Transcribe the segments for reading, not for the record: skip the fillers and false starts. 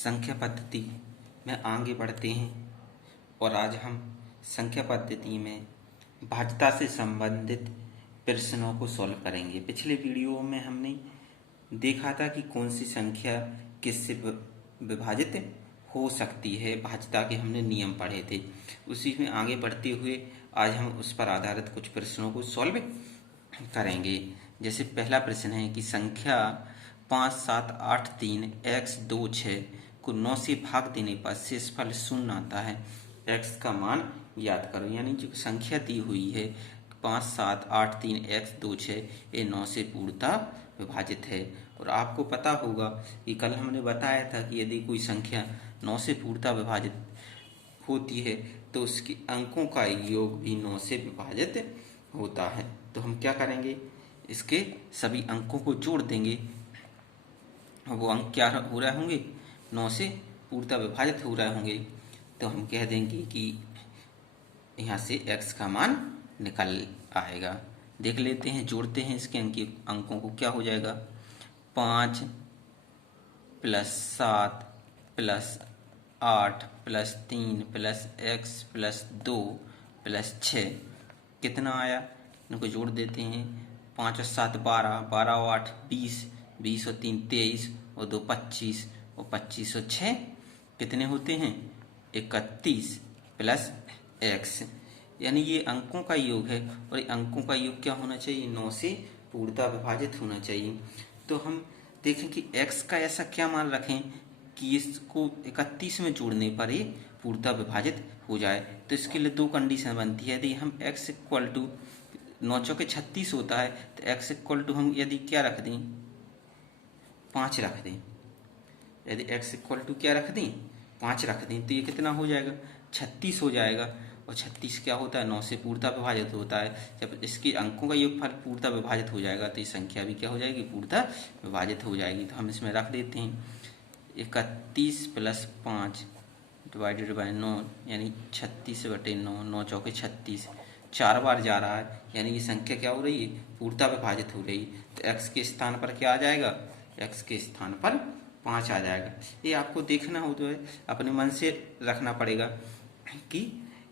संख्या पद्धति में आगे बढ़ते हैं और आज हम संख्या पद्धति में भाज्यता से संबंधित प्रश्नों को सॉल्व करेंगे। पिछले वीडियो में हमने देखा था कि कौन सी संख्या किससे विभाजित हो सकती है, भाज्यता के हमने नियम पढ़े थे। उसी में आगे बढ़ते हुए आज हम उस पर आधारित कुछ प्रश्नों को सॉल्व करेंगे। जैसे पहला प्रश्न है कि संख्या 5, 7, 8, 3 x 2, 6 को 9 से भाग देने पर शेषफल 0 आता है। x का मान याद करो, यानी जो संख्या दी हुई है 5, 7, 8, 3 x 2, 6 ये 9 से पूर्णतः विभाजित है। और आपको पता होगा कि कल हमने बताया था कि यदि कोई संख्या 9 से पूर्णतः विभाजित होती है तो उसके अंकों का योग भी 9 से विभाजित होता है। तो हम क्या करेंगे, इसके सभी अंकों को जोड़ देंगे। वो अंक क्या हो रहे होंगे, 9 से पूर्णतः विभाजित हो रहे होंगे। तो हम कह देंगे कि यहाँ से x का मान निकल आएगा। देख लेते हैं, जोड़ते हैं इसके अंकों को। क्या हो जाएगा, 5 + 7 + 8 + 3 + x + 2 + 6 कितना आया, इनको जोड़ देते हैं। 5 और 7 12, 12 और 8 20, 20 और 3 23 और 2 25 और 25 और 6 कितने होते हैं, 31 + x, यानी ये अंकों का योग है। और ये अंकों का योग क्या होना चाहिए, 9 से पूर्णतः विभाजित होना चाहिए। तो हम देखें कि x का ऐसा क्या मान रखें कि इसको 31 में जोड़ने पर ये पूर्णतः विभाजित हो जाए। तो इसके लिए दो कंडीशन बनती है। यदि हम x = 9 चौके 36 होता है तो x = हम यदि क्या रख दें, 5 रख दें। यदि x = क्या रख दें, 5 रख दें, तो ये कितना हो जाएगा, 36 हो जाएगा। और 36 क्या होता है, 9 से पूर्णतः विभाजित होता है। जब इसके अंकों का योगफल पूर्णतः विभाजित हो जाएगा तो ये संख्या भी क्या हो जाएगी, पूर्णतः विभाजित हो जाएगी। तो हम इसमें रख देते हैं 31 + 5 / 9, यानी 36/9, 9 चौके 36, 4 बार जा रहा है, यानी ये संख्या क्या हो रही है, पूर्णतः विभाजित हो रही है। तो x के स्थान पर क्या आ जाएगा, x के स्थान पर 5 आ जाएगा। ये आपको देखना हो तो है, अपने मन से रखना पड़ेगा कि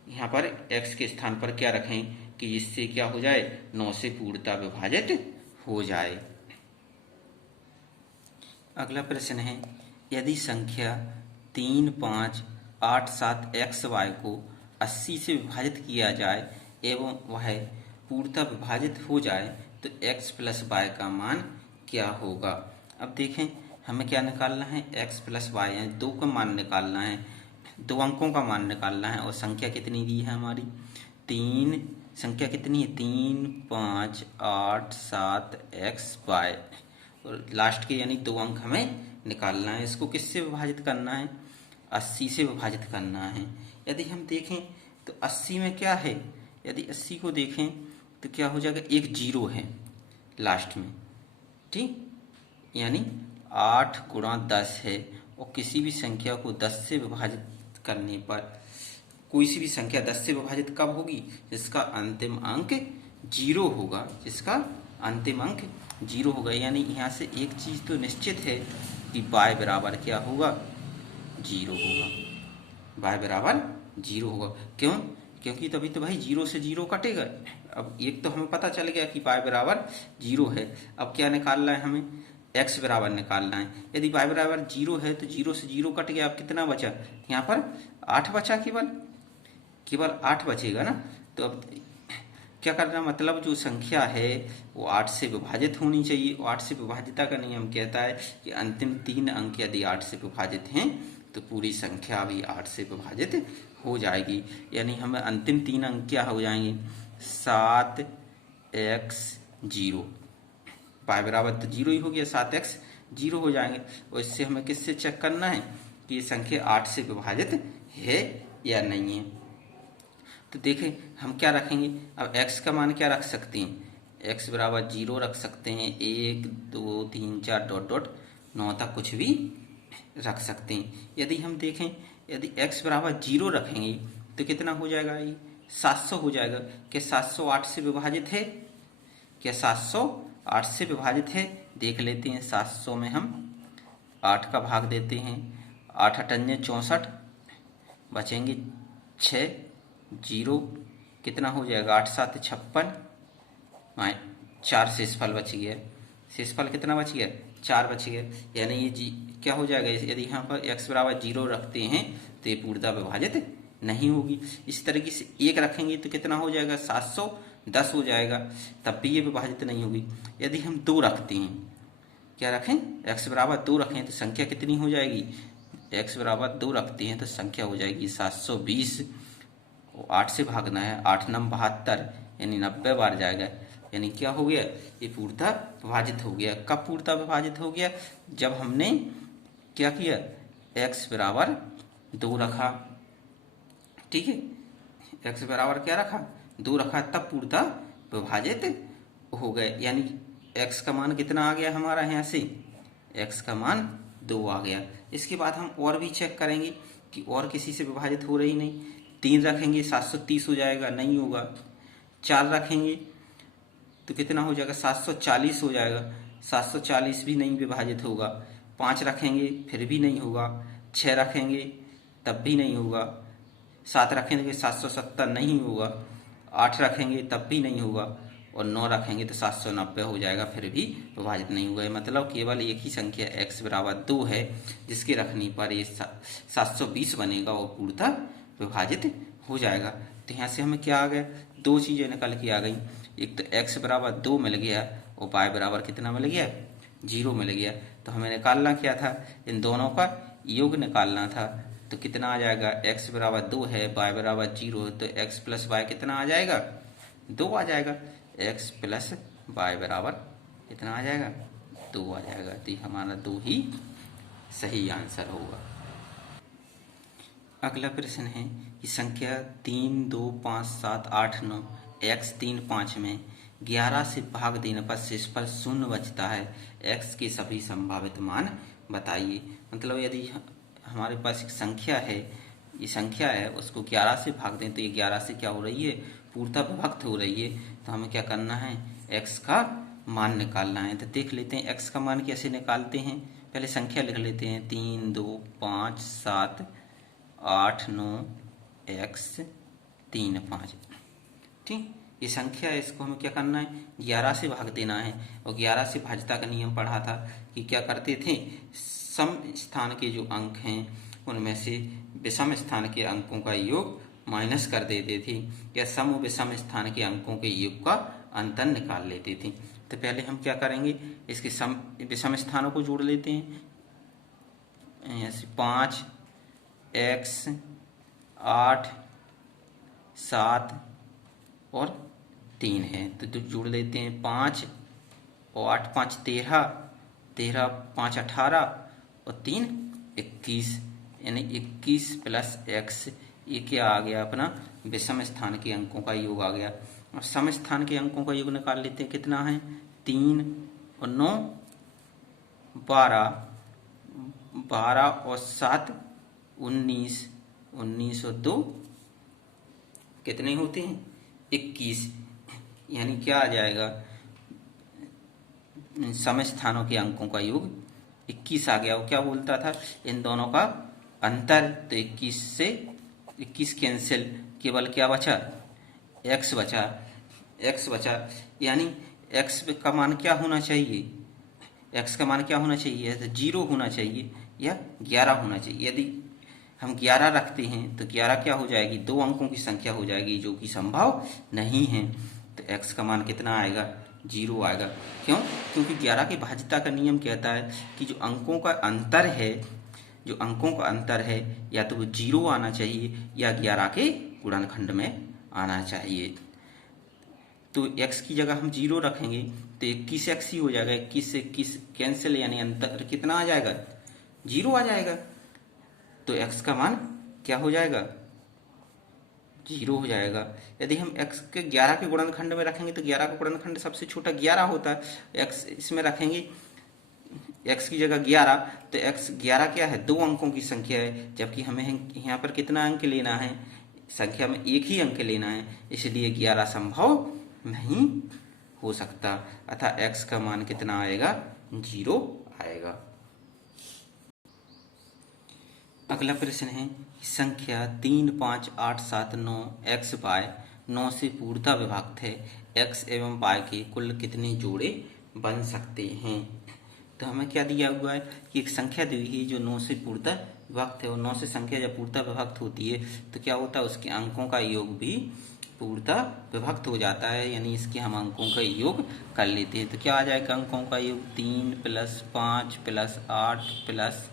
यहाँ पर x के स्थान पर क्या रखें कि इससे क्या हो जाए, 9 से पूर्णतः विभाजित हो जाए। अगला प्रश्न है, यदि संख्या 3, 5, 8, 7 xy को 80 से विभाजित किया जाए एवं वह पूर्णतः विभाजित हो जाए तो x + y का मान क्या होगा। अब देखें, हमें क्या निकालना है, x + y, यानी 2 का मान निकालना है, 2 अंकों का मान निकालना है। और संख्या कितनी दी है हमारी, 3, संख्या कितनी है, 3, 5, 8, 7 xy, और लास्ट के यानी 2 अंक हमें निकालना है। इसको किससे विभाजित करना है, 80 से विभाजित करना है। यदि हम देखें तो 80 में क्या है, यदि 80 को देखें तो क्या हो जाएगा, एक 0 है लास्ट में, ठीक, यानी 8 × 10 है। और किसी भी संख्या को 10 से विभाजित करने पर, कोई सी भी संख्या 10 से विभाजित कब होगी, जिसका अंतिम अंक 0 होगा, जिसका अंतिम अंक 0 होगा। यानी यहाँ से एक चीज़ तो निश्चित है कि y बराबर क्या होगा, 0 होगा, y बराबर 0 होगा। क्यों, क्योंकि तभी तो भाई 0 से 0 कटेगा। अब एक तो हमें पता चल गया कि y बराबर 0 है। अब क्या निकालना है हमें, x बराबर निकालना है। यदि y बराबर 0 है तो 0 से 0 कट गया, अब कितना बचा, यहाँ पर 8 बचा, केवल 8 बचेगा ना। तो अब क्या करना, मतलब जो संख्या है वो 8 से विभाजित होनी चाहिए। 8 से विभाजिता का नियम कहता है कि अंतिम 3 अंक यदि 8 से विभाजित हैं तो पूरी संख्या भी 8 से विभाजित हो जाएगी। यानी हमें अंतिम 3 अंक क्या हो जाएंगे, 7x 0, y बराबर तो 0 ही हो गया, 7x 0 हो जाएंगे। और इससे हमें किससे चेक करना है कि ये संख्या 8 से विभाजित है या नहीं है। तो देखें हम क्या रखेंगे, अब x का मान क्या रख सकते हैं, x बराबर 0 रख सकते हैं, 1 2 3 4 ... 9 तक कुछ भी रख सकते हैं। यदि हम देखें, यदि x बराबर 0 रखेंगे तो कितना हो जाएगा, ये 700 हो जाएगा। क्या 700 8 से विभाजित है, क्या 700 8 से विभाजित है, देख लेते हैं। 700 में हम 8 का भाग देते हैं, 8 अठन्ने 64, बचेंगे 6, 0 कितना हो जाएगा 8 7 56, 4 शेषफल बच गया। शेषफल कितना बच गया 4 बच गया। यानी ये जी क्या हो जाएगा, यदि यहाँ पर x बराबर 0 रखते हैं तो ये पूर्णतः विभाजित नहीं होगी। इस तरीके से 1 रखेंगे तो कितना हो जाएगा 710 हो जाएगा, तब भी ये विभाजित नहीं होगी। यदि हम 2 रखते हैं, क्या रखें x बराबर 2 रखें तो संख्या कितनी हो जाएगी, x बराबर 2 रखते हैं तो संख्या हो जाएगी 720। 8 से भागना है, 8 9 72 यानी 90 बार जाएगा। यानी क्या हो गया, ये पूर्णतः विभाजित हो गया। कब पूर्णतः विभाजित हो गया, जब हमने क्या किया x बराबर 2 रखा, ठीक है, x बराबर क्या रखा 2 रखा, तब पूर्णतः विभाजित हो गए। यानी x का मान कितना आ गया हमारा, यहाँ से x का मान 2 आ गया। इसके बाद हम और भी चेक करेंगे कि और किसी से विभाजित हो रही नहीं। 3 रखेंगे 730 हो जाएगा, नहीं होगा। 4 रखेंगे तो कितना हो जाएगा 740 हो जाएगा, 740 भी नहीं विभाजित होगा। 5 रखेंगे फिर भी नहीं होगा। 6 रखेंगे तब भी नहीं होगा। 7 रखेंगे 770 नहीं होगा। 8 रखेंगे तब भी नहीं होगा। और 9 रखेंगे तो 790 हो जाएगा, फिर भी विभाजित नहीं हुआ। मतलब केवल एक ही संख्या x बराबर 2 है जिसके रखने पर ये 720 बनेगा और पूर्णतः विभाजित हो जाएगा। तो यहाँ से हमें क्या आ गया, 2 चीज़ें निकल के आ गई। एक तो x बराबर 2 मिल गया और y बराबर कितना मिल गया 0 मिल गया। तो हमें निकालना क्या था, इन दोनों का योग निकालना था। तो कितना आ जाएगा, x बराबर 2 है, y बराबर 0 है, तो x प्लस वाई कितना आ जाएगा 2 आ जाएगा। x प्लस वाई बराबर कितना आ जाएगा 2 आ जाएगा। तो हमारा 2 ही सही आंसर होगा। अगला प्रश्न है कि संख्या 3 2 5 7 8 9 x 3 5 में 11 से भाग देने पर शेषफल 0 बचता है, x के सभी संभावित मान बताइए। मतलब यदि हमारे पास एक संख्या है, ये संख्या है, उसको 11 से भाग दें तो ये 11 से क्या हो रही है पूर्णतः विभक्त हो रही है। तो हमें क्या करना है, x का मान निकालना है। तो देख लेते हैं x का मान कैसे निकालते हैं। पहले संख्या लिख लेते हैं, 3 2 5 7 8 9 x 3 5, ठीक। ये संख्या है, इसको हमें क्या करना है 11 से भाग देना है। और 11 से भाज्यता का नियम पढ़ा था कि क्या करते थे, सम स्थान के जो अंक हैं उनमें से विषम स्थान के अंकों का योग माइनस कर देते थे, या सम और विषम स्थान के अंकों के योग का अंतर निकाल लेते थे। तो पहले हम क्या करेंगे, इसके सम विषम स्थानों को जोड़ लेते हैं। ऐसे 5 x 8 7 और 3 है, तो जोड़ लेते हैं। 5 और 8 5 13, 13 5 18 और 3 21, यानी 21 प्लस x, ये क्या आ गया अपना विषम स्थान के अंकों का योग आ गया। और सम स्थान के अंकों का योग निकाल लेते हैं, कितना है 3 और 9 12, 12 और 7 19, 19 और 2 कितने होते हैं 21, यानी क्या आ जाएगा सम स्थानों के अंकों का योग 21 आ गया। वो क्या बोलता था, इन दोनों का अंतर, तो 21 से 21 कैंसिल, केवल क्या बचा x बचा, x बचा। यानी x का मान क्या होना चाहिए, x का मान क्या होना चाहिए, तो 0 होना चाहिए या 11 होना चाहिए। यदि हम 11 रखते हैं तो 11 क्या हो जाएगी, 2 अंकों की संख्या हो जाएगी, जो कि संभव नहीं है। तो x का मान कितना आएगा 0 आएगा। क्यों, क्योंकि 11 की भाज्यता का नियम कहता है कि जो अंकों का अंतर है, जो अंकों का अंतर है, या तो वो 0 आना चाहिए या 11 के गुणनखंड में आना चाहिए। तो x की जगह हम 0 रखेंगे तो 21x ही हो जाएगा। 21 से 21 कैंसिल, यानी अंतर कितना आ जाएगा 0 आ जाएगा। तो x का मान क्या हो जाएगा 0 हो जाएगा। यदि हम x के 11 के गुणनखंड में रखेंगे तो 11 का गुणनखंड सबसे छोटा 11 होता है। x इसमें रखेंगे x की जगह 11, तो x 11 क्या है 2 अंकों की संख्या है, जबकि हमें यहाँ पर कितना अंक लेना है, संख्या में एक ही अंक लेना है, इसलिए 11 संभव नहीं हो सकता। अतः x का मान कितना आएगा 0 आएगा। अगला प्रश्न है संख्या 3, 5, 8, 7, 9 x y 9 से पूर्णतः विभक्त है। x एवं y के कुल कितने जोड़े बन सकते हैं? तो हमें क्या दिया हुआ है कि एक संख्या दी हुई है जो 9 से पूर्णतः विभक्त है, और 9 से संख्या जब पूर्णतः विभक्त होती है तो क्या होता है, उसके अंकों का योग भी पूर्णतः विभक्त हो जाता है, यानी इसके हम अंकों का योग कर लेते हैं। तो क्या आ जाएगा अंकों का योग? 3 + 5 + 8 +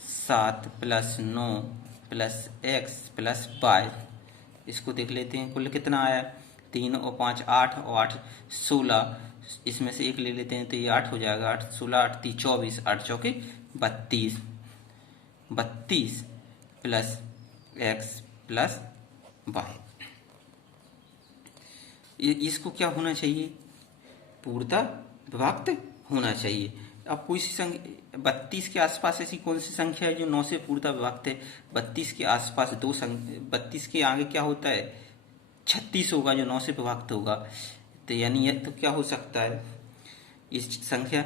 7 + 9 + x + y। इसको देख लेते हैं कुल कितना आया। 3 और 5 8 और 8 16, इसमें से एक ले लेते हैं तो ये 8 हो जाएगा। 8 16 8 3 24, 8 चौके 32, 32 + x + y। इसको क्या होना चाहिए? पूर्णतः विभक्त होना चाहिए। अब कोई सी संख्या 32 के आसपास ऐसी कौन सी संख्या है जो 9 से पूर्णतः विभक्त है? 32 के आसपास 32 के आगे क्या होता है? 36 होगा जो 9 से विभक्त होगा। तो यानी यह तो क्या हो सकता है, इस संख्या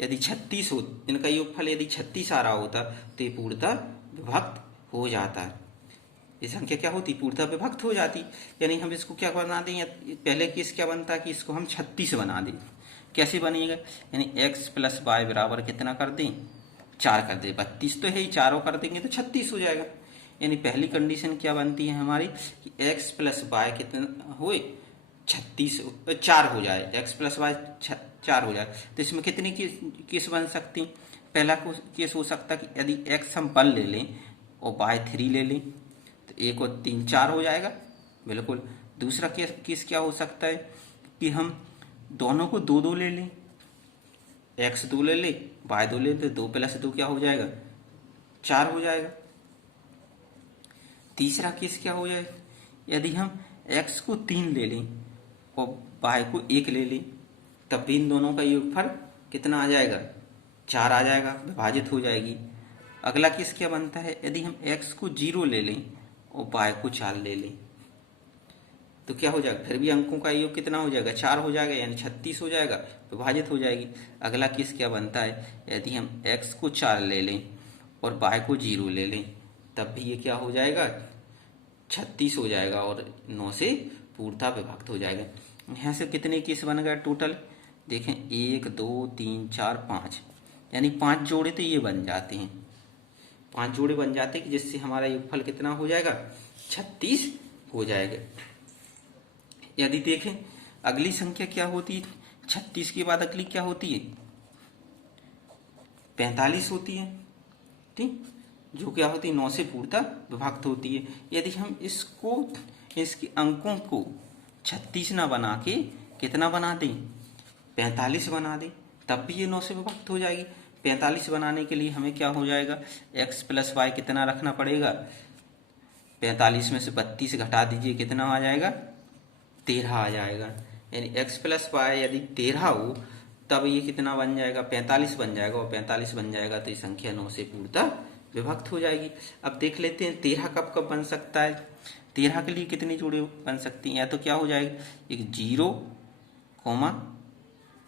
यदि 36 हो, इनका योगफल यदि 36 आ रहा होता तो ये पूर्णतः विभक्त हो जाता है। ये संख्या क्या होती? पूर्णतः विभक्त हो जाती। यानी हम इसको क्या बना दें, पहले केस क्या बनता कि इसको हम 36 बना दें। कैसे बनेगा? यानी x + y बराबर कितना कर दें? 4 कर दें। 32 तो है ही, चारों कर देंगे तो 36 हो जाएगा। यानी पहली कंडीशन क्या बनती है हमारी कि x + y कितना हुए? 36 4 हो जाए। x + y 4 हो जाए। तो इसमें कितनी केस बन सकती? पहला केस हो सकता कि यदि x हम 1 ले लें और y 3 ले लें तो 1 और 3 4 हो जाएगा। बिल्कुल। दूसरा केस क्या हो सकता है कि हम दोनों को 2 2 ले लें, x 2 ले लें y 2 ले लें, तो 2 + 2 क्या हो जाएगा? 4 हो जाएगा। तीसरा केस क्या हो जाए, यदि हम x को 3 ले लें और y को 1 ले लें, तब भी इन दोनों का योगफल कितना आ जाएगा? 4 आ जाएगा, विभाजित हो जाएगी। अगला केस क्या बनता है, यदि हम x को 0 ले लें और y को 4 ले लें तो क्या हो जाएगा? फिर भी अंकों का योग कितना हो जाएगा? 4 हो जाएगा, यानी 36 हो जाएगा, विभाजित हो जाएगी। अगला केस क्या बनता है, यदि हम x को 4 ले लें और y को 0 ले लें तब भी ये क्या हो जाएगा? 36 हो जाएगा और 9 से पूर्णतः विभक्त हो जाएगा। यहाँ से कितने केस बन गए टोटल? देखें 1 2 3 4 5, यानी 5 जोड़े तो ये बन जाते हैं। 5 जोड़े बन जाते हैं कि जिससे हमारा योगफल कितना हो जाएगा? 36 हो जाएगा। यदि देखें अगली संख्या क्या होती है, 36 के बाद अगली क्या होती है? 45 होती है। ठीक, जो क्या होती है? 9 से पूर्णतः विभक्त होती है। यदि हम इसको, इसके अंकों को 36 ना बना के कितना बना दें? 45 बना दें, तब भी ये 9 से विभक्त हो जाएगी। 45 बनाने के लिए हमें क्या हो जाएगा? x + y कितना रखना पड़ेगा? 45 में से 32 घटा दीजिए, कितना आ जाएगा? 13 आ जाएगा। यानी x + y यदि 13 हो तब ये कितना बन जाएगा? 45 बन जाएगा, और 45 बन जाएगा तो ये संख्या 9 से पूर्णतः विभक्त हो जाएगी। अब देख लेते हैं 13 कब कब बन सकता है। 13 के लिए कितनी जोड़ी बन सकती हैं? या तो क्या हो जाएगा, एक 0,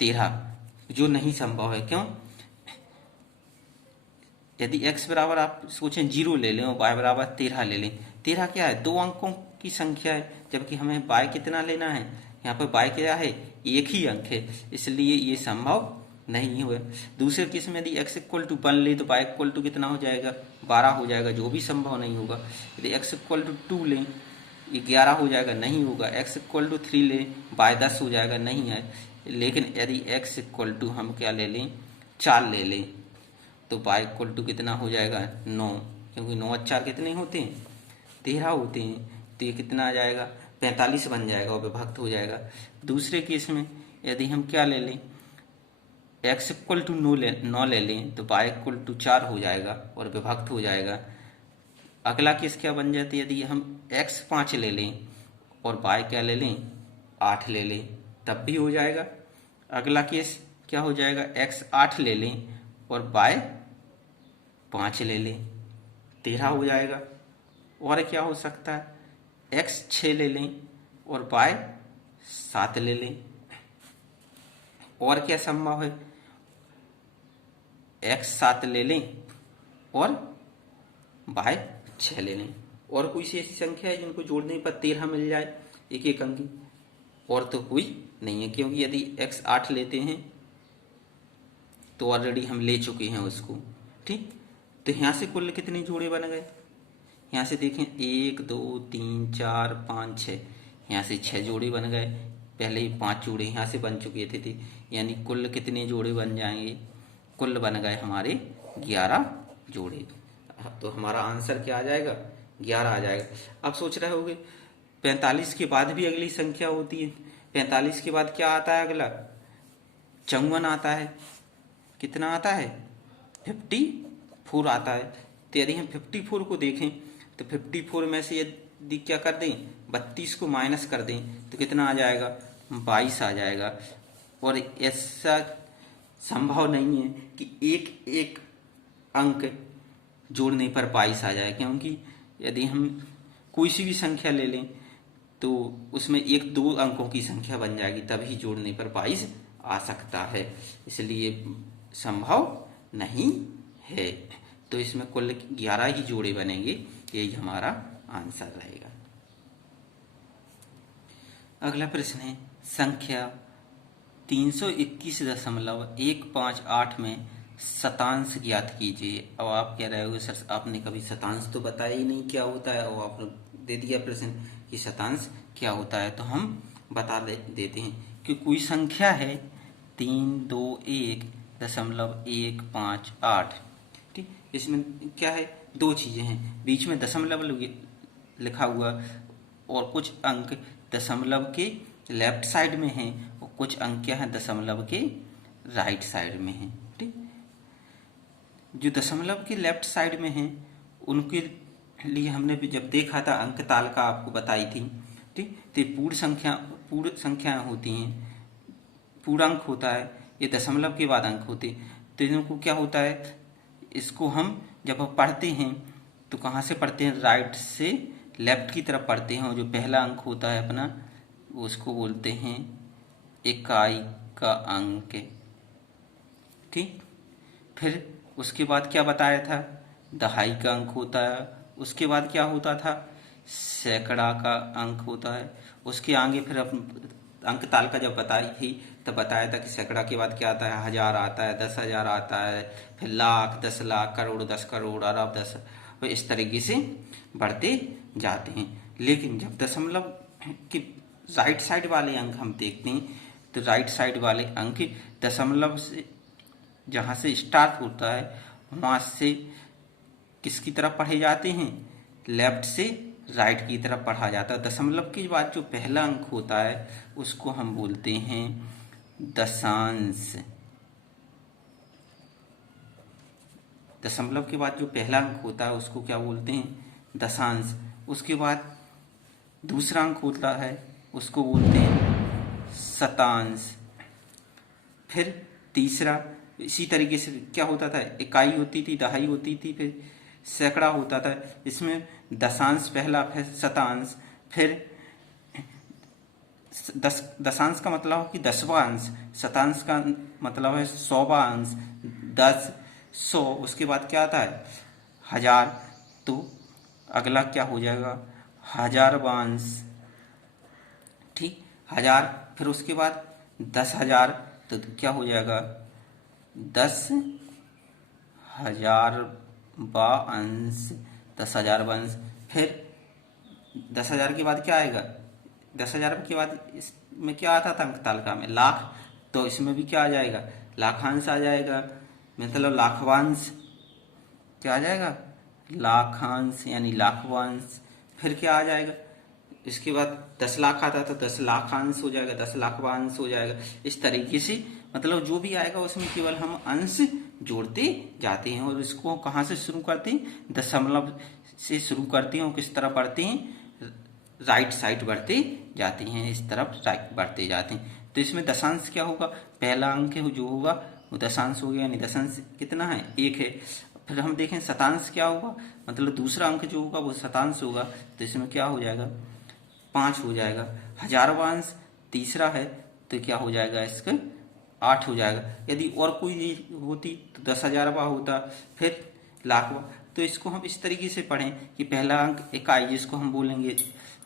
13, जो नहीं संभव है। क्यों? यदि x बराबर आप सोचें 0 ले लें और y बराबर 13 ले लें, 13 क्या है? 2 अंकों की संख्या है, जबकि हमें y कितना लेना है? यहाँ पर y क्या है? एक ही अंक है, इसलिए ये संभव नहीं हुआ। दूसरे केस में यदि x = 1 ले तो y = कितना हो जाएगा? 12 हो जाएगा, जो भी संभव नहीं होगा। यदि x = 2 लें, ये 11 हो जाएगा, नहीं होगा। x = 3 लें, y 10 हो जाएगा, नहीं है। लेकिन यदि x = हम क्या ले लें? 4 ले लें तो y = कितना हो जाएगा? 9, क्योंकि 9 और 4 कितने होते हैं? 13 होते हैं। तो ये कितना आ जाएगा? 45 बन जाएगा और विभक्त हो जाएगा। दूसरे केस में यदि हम क्या ले लें? x = 9 ले लें तो y = 4 हो जाएगा और विभक्त हो जाएगा। अगला केस क्या बन जाती है, यदि हम x 5 ले लें और y क्या ले लें? 8 ले लें, तब भी हो जाएगा। अगला केस क्या हो जाएगा, x 8 ले लें और y 5 ले लें, 13 हो जाएगा। और क्या हो सकता है, x 6 ले लें और y 7 ले लें। और क्या संभव है, x 7 ले लें और बाय 6 ले लें। और कोई सी ऐसी संख्या है जिनको जोड़ने पर 13 मिल जाए एक एक अंक की? और तो कोई नहीं है, क्योंकि यदि x 8 लेते हैं तो ऑलरेडी हम ले चुके हैं उसको। ठीक, तो यहाँ से कुल कितने जोड़े बन गए? यहाँ से देखें 1 2 3 4 5 6, यहाँ से 6 जोड़े बन गए। पहले ही 5 जोड़े यहाँ से बन चुके थे, यानी कुल कितने जोड़े बन जाएंगे? कुल बन गए हमारे 11 जोड़े। तो हमारा आंसर क्या आ जाएगा? 11 आ जाएगा। अब सोच रहे होगे 45 के बाद भी अगली संख्या होती है। 45 के बाद क्या आता है अगला? 54 आता है। कितना आता है? 54 आता है। तो यदि हम 54 को देखें तो 54 में से यदि क्या कर दें, 32 को माइनस कर दें तो कितना आ जाएगा? 22 आ जाएगा। और ऐसा संभव नहीं है कि एक एक अंक जोड़ने पर 22 आ जाए, क्योंकि यदि हम कोई सी भी संख्या ले लें तो उसमें एक दो अंकों की संख्या बन जाएगी, तभी जोड़ने पर 22 आ सकता है। इसलिए संभव नहीं है। तो इसमें कुल 11 ही जोड़े बनेंगे, यही हमारा आंसर रहेगा। अगला प्रश्न है संख्या 321.158 में शतांश ज्ञात कीजिए। अब आप कह रहे हो सर आपने कभी शतांश तो बताया ही नहीं क्या होता है, और आपने दे दिया प्रश्न कि शतांश क्या होता है। तो हम बता देते हैं कि कोई संख्या है 321.158। ठीक, इसमें क्या है? दो चीजें हैं, बीच में दशमलव लिखा हुआ और कुछ अंक दशमलव के लेफ्ट साइड में हैं और कुछ अंक क्या हैं? दशमलव के राइट साइड में हैं। ठीक, जो दशमलव के लेफ्ट साइड में हैं उनके लिए हमने भी जब देखा था अंक तालिका आपको बताई थी। ठीक, तो पूर्ण संख्याएं होती हैं, पूर्णांक होता है, ये दशमलव के बाद अंक होते। तो इनको क्या होता है, इसको हम जब पढ़ते हैं तो कहाँ से पढ़ते हैं? राइट से लेफ्ट की तरफ पढ़ते हैं, और जो पहला अंक होता है अपना उसको बोलते हैं इकाई का अंक। ठीक, फिर उसके बाद क्या बताया था? दहाई का अंक होता है। उसके बाद क्या होता था? सैकड़ा का अंक होता है। उसके आगे फिर अंक तालिका जब बताई थी तब बताया था कि सैकड़ा के बाद क्या आता है? 1000 आता है, 10,000 आता है, फिर लाख, 10 लाख, करोड़, 10 करोड़, अरब, 10, वो इस तरीके से बढ़ते जाते हैं। लेकिन जब दशमलव के राइट साइड वाले अंक हम देखते हैं तो राइट साइड वाले अंक दशमलव से जहाँ से स्टार्ट होता है वहाँ से किसकी तरफ पढ़े जाते हैं? लेफ्ट से राइट की तरफ पढ़ा जाता है। दशमलव के बाद जो पहला अंक होता है उसको हम बोलते हैं दशांश। दशमलव के बाद जो पहला अंक होता है उसको क्या बोलते हैं? दशांश। उसके बाद दूसरा अंक होता है उसको बोलते हैं शतांश। फिर तीसरा, इसी तरीके से क्या होता था? इकाई होती थी, दहाई होती थी, फिर सैकड़ा होता था। इसमें दशांश पहला, फिर शतांश, फिर दशांश का मतलब है कि 10वां अंश, शतांश का मतलब है 100वां अंश, 10, 100। उसके बाद क्या आता है? 1000। तो अगला क्या हो जाएगा? 1000वां अंश। ठीक, 1000। फिर उसके बाद 10,000, तो क्या हो जाएगा? 10,000वां अंश, 10,000वां अंश। फिर 10,000 के बाद क्या आएगा? 10,000 के बाद इसमें क्या आता था अंक तालिका में? लाख। तो इसमें भी क्या आ जाएगा? लाखांश आ जाएगा, मतलब लाखवांश। क्या आ जाएगा? लाखांश यानी लाखवांश। फिर क्या आ जाएगा? इसके बाद 10 लाख आता था, 10 लाखांश हो जाएगा, 10 लाखवांश हो जाएगा। इस तरीके से मतलब जो भी आएगा उसमें केवल हम अंश जोड़ते जाते हैं। और इसको कहाँ से शुरू करते हैं? दशमलव से शुरू करते हैं। और किस तरह बढ़ते हैं? राइट साइड बढ़ते जाते हैं, इस तरफ राइट बढ़ते जाते हैं। तो इसमें दशांश क्या होगा? पहला अंक जो होगा वो दशांश हो गया, यानी दशांश कितना है? 1 है। फिर हम देखें शतांश क्या होगा, मतलब दूसरा अंक जो होगा वो शतांश होगा। तो इसमें क्या हो जाएगा? 5 हो जाएगा। 1000वां अंश तीसरा है तो क्या हो जाएगा? इसका 8 हो जाएगा। यदि और कोई होती तो 10,000वां होता, फिर लाखवां। तो तो इसको हम इस तरीके से पढ़ें कि पहला अंक इकाई जिसको हम बोलेंगे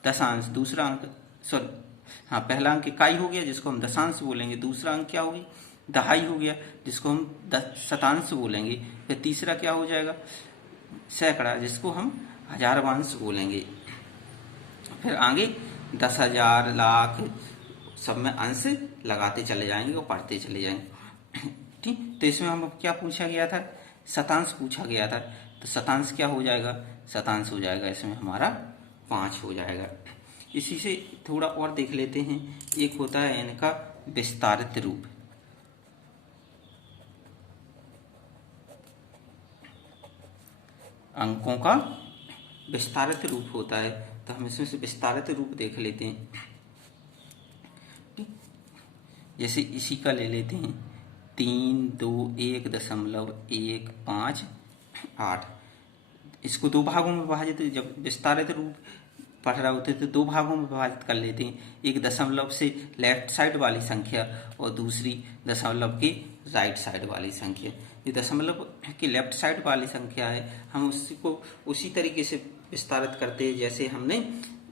दशांश, दूसरा अंक पहला अंक इकाई हो गया जिसको हम दशांश बोलेंगे, दूसरा अंक क्या होगी दहाई हो गया जिसको हम शतांश बोलेंगे, फिर तीसरा क्या हो जाएगा सैकड़ा जिसको हम हजारवांश बोलेंगे, फिर आगे 10,000 लाख सब में अंश लगाते चले जाएंगे और पढ़ते चले जाएंगे। ठीक, तो इसमें हम क्या पूछा गया था शतांश पूछा गया था, तो शतांश क्या हो जाएगा शतांश हो जाएगा इसमें हमारा 5 हो जाएगा। इसी से थोड़ा और देख लेते हैं, एक होता है इनका विस्तारित रूप, अंकों का विस्तारित रूप होता है, तो हम इसमें से विस्तारित रूप देख लेते हैं। जैसे इसी का ले लेते हैं 321.158, इसको दो भागों में विभाजित, जब विस्तारित रूप पढ़ रहे होते तो दो भागों में विभाजित कर लेते हैं, एक दशमलव से लेफ्ट साइड वाली संख्या और दूसरी दशमलव की राइट साइड वाली संख्या। ये दशमलव की लेफ्ट साइड वाली संख्या है, हम उसको उसी तरीके से विस्तारित करते हैं जैसे हमने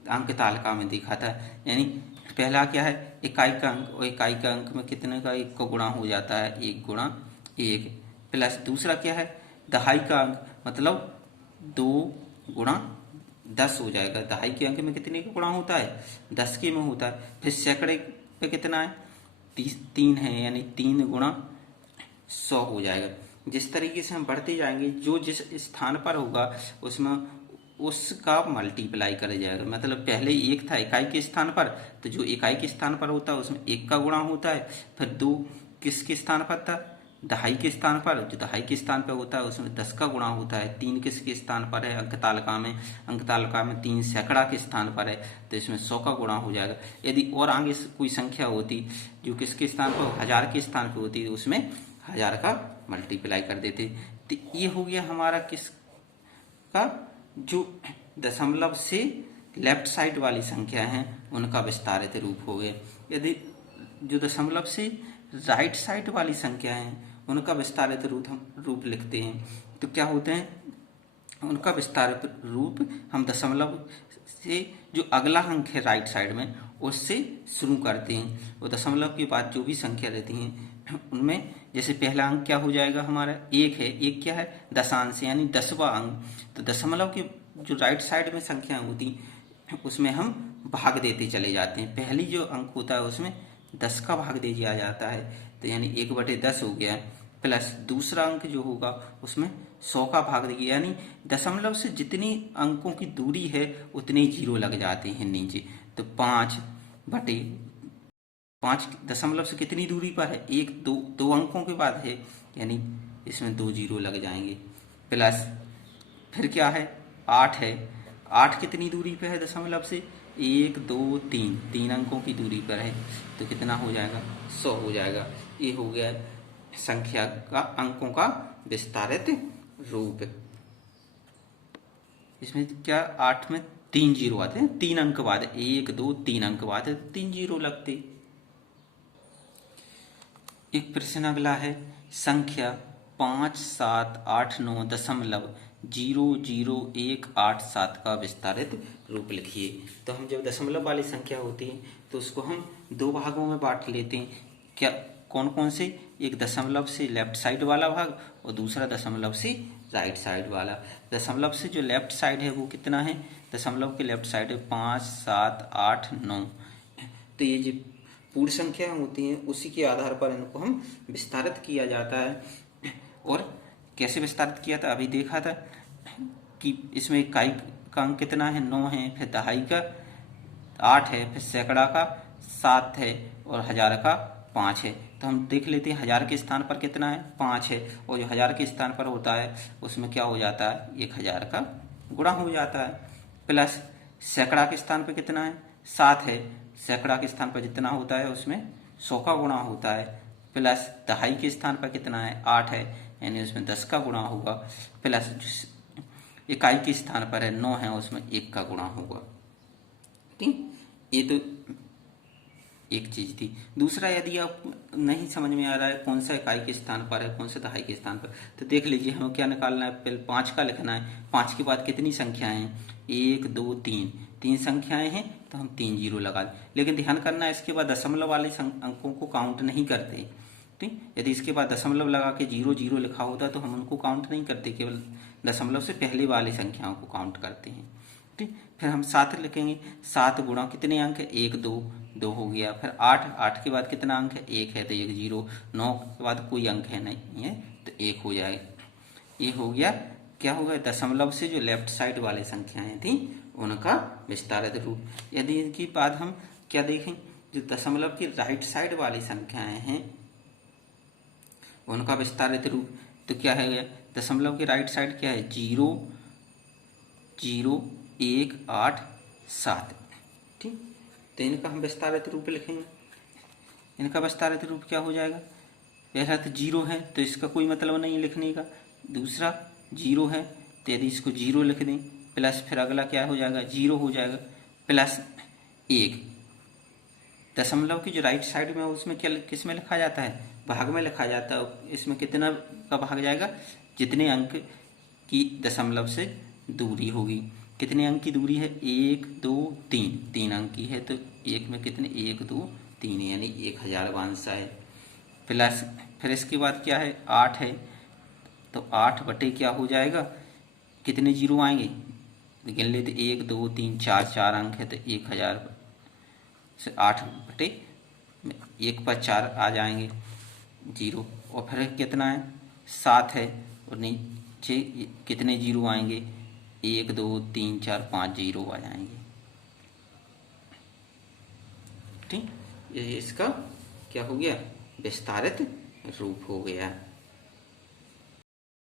अंक तालिका में देखा था। यानी पहला क्या है इकाई का अंक, और इकाई का अंक में कितने का 1 का गुणा हो जाता है 1 गुणा 1, प्लस दूसरा क्या है दहाई का अंक, मतलब 2 गुणा 10 हो जाएगा। दहाई के अंक में कितने का गुणा होता है 10 के में होता है। फिर सैकड़े पे कितना है 3 है, यानी 3 गुणा 100 हो जाएगा। जिस तरीके से हम बढ़ते जाएंगे जो जिस स्थान पर होगा उसमें उसका मल्टीप्लाई करा जाएगा। मतलब पहले 1 था इकाई के स्थान पर, तो जो इकाई के स्थान पर होता है उसमें 1 का गुणा होता है। फिर 2 किसके स्थान पर था दहाई के स्थान पर, जो दहाई के स्थान पर होता है उसमें 10 का गुणा होता है। 3 किसके स्थान पर है अंक तालिका में 3 सैकड़ा के स्थान पर है, तो इसमें 100 का गुणा हो जाएगा। यदि और आगे कोई संख्या होती जो किसके स्थान पर 1000 के स्थान पर होती उसमें 1000 का मल्टीप्लाई कर देते। तो ये हो गया हमारा किसका जो दशमलव से लेफ्ट साइड वाली संख्या है उनका विस्तारित रूप हो गया। यदि जो दशमलव से राइट साइड वाली संख्या है उनका विस्तारित रूप लिखते हैं, तो क्या होते हैं उनका विस्तारित रूप हम दशमलव से जो अगला अंक है राइट साइड में उससे शुरू करते हैं, और दशमलव के बाद जो भी संख्या रहती हैं उनमें जैसे पहला अंक क्या हो जाएगा हमारा 1 है, 1 क्या है दशांश यानी 10वां अंक, तो दशमलव के जो राइट साइड में संख्या होती उसमें हम भाग देते चले जाते हैं। पहली जो अंक होता है उसमें 10 का भाग दे दिया जाता है, तो यानी 1/10 हो गया, प्लस दूसरा अंक जो होगा उसमें 100 का भाग देगी, यानी दशमलव से जितनी अंकों की दूरी है उतने जीरो लग जाते हैं नीचे। तो 5 दशमलव से कितनी दूरी पर है 2 अंकों के बाद है, यानी इसमें 2 जीरो लग जाएंगे। प्लस फिर क्या है 8 है, 8 कितनी दूरी पे है दशमलव से 1 2 3 अंकों की दूरी पर है, तो कितना हो जाएगा 100 हो जाएगा। ये हो गया संख्या का अंकों का विस्तारित रूप। इसमें क्या 8 में 3 जीरो आते हैं, 3 अंक बाद 1 2 3 अंक बाद 3 जीरो लगते। एक प्रश्न अगला है संख्या 5789.00187 का विस्तारित रूप लिखिए। तो हम जब दशमलव वाली संख्या होती है तो उसको हम 2 भागों में बांट लेते हैं। क्या कौन कौन से, एक दशमलव से लेफ्ट साइड वाला भाग और दूसरा दशमलव से राइट साइड वाला। दशमलव से जो लेफ्ट साइड है वो कितना है, दशमलव के लेफ्ट साइड है 5 7 8 9। तो ये जो पूर्ण संख्या होती हैं उसी के आधार पर इनको हम विस्तारित किया जाता है। और कैसे विस्तारित किया था अभी देखा था कि इसमें इकाई का अंक कितना है 9 है, फिर दहाई का 8 है, फिर सैकड़ा का 7 है और हजार का 5 है। तो हम देख लेते हैं 1000 के स्थान पर कितना है 5 है, और जो 1000 के स्थान पर होता है उसमें क्या हो जाता है 1000 का गुणा हो जाता है। प्लस सैकड़ा के स्थान पर कितना है 7 है, सैकड़ा के स्थान पर जितना होता है उसमें 100 का गुणा होता है। प्लस दहाई के स्थान पर कितना है 8 है, यानी उसमें 10 का गुणा होगा। प्लस इकाई के स्थान पर है 9 है, उसमें 1 का गुणा होगा। ठीक, ये तो एक चीज थी। दूसरा, यदि आप नहीं समझ में आ रहा है कौन सा इकाई के स्थान पर है कौन सा दहाई के स्थान पर, तो देख लीजिए हमें क्या निकालना है। पहले 5 का लिखना है। 5 के बाद कितनी संख्याएं हैं? 1 2 3, 3 संख्याएं हैं तो हम 3 जीरो लगा दें। लेकिन ध्यान करना है इसके बाद दशमलव वाले अंकों को काउंट नहीं करते। ठीक, यदि इसके बाद दशमलव लगा के 0 0 लिखा होता तो हम उनको काउंट नहीं करते, केवल दशमलव से पहले वाली संख्याओं को काउंट करते हैं। ठीक, फिर हम 7 लिखेंगे। 7 गुणा कितने अंक है? 1 2, 2 हो गया। फिर 8, 8 के बाद कितना अंक है? 1 है तो 1 0। 9 के बाद कोई अंक है नहीं है तो 1 हो जाएगा। ये हो गया। क्या हो गया? दशमलव से जो लेफ्ट साइड वाले संख्याएं थी उनका विस्तारित रूप। यदि इनकी बात हम क्या देखें, जो दशमलव की राइट साइड वाली संख्याएं हैं उनका विस्तारित रूप, तो क्या है? दशमलव की राइट साइड क्या है? 0 0 1 8 7। ठीक, तो इनका हम विस्तारित रूप लिखेंगे। इनका विस्तारित रूप क्या हो जाएगा? पहला तो 0 है तो इसका कोई मतलब नहीं लिखने का। दूसरा 0 है तो यदि इसको 0 लिख दें, प्लस फिर अगला क्या हो जाएगा? 0 हो जाएगा, प्लस 1। दशमलव की जो राइट साइड में उसमें क्या किस में लिखा जाता है? भाग में लिखा जाता है। इसमें कितना का भाग जाएगा? जितने अंक की दशमलव से दूरी होगी। कितने अंक की दूरी है? 1 2 3, 3 अंक की है तो एक में कितने? 1 2 3 यानी 1000 है। प्लस फिर इसके बाद क्या है? 8 है तो 8 बटे क्या हो जाएगा? कितने जीरो आएंगे? गिन लेते, 1 2 3 4, 4 अंक है तो 1000 से 8 बटे 1 पर 4 आ जाएंगे जीरो। और फिर कितना है? 7 है और नीचे कितने जीरो आएंगे? 1 2 3 4 5 जीरो आ जाएंगे। ठीक, ये इसका क्या हो गया? विस्तारित रूप हो गया।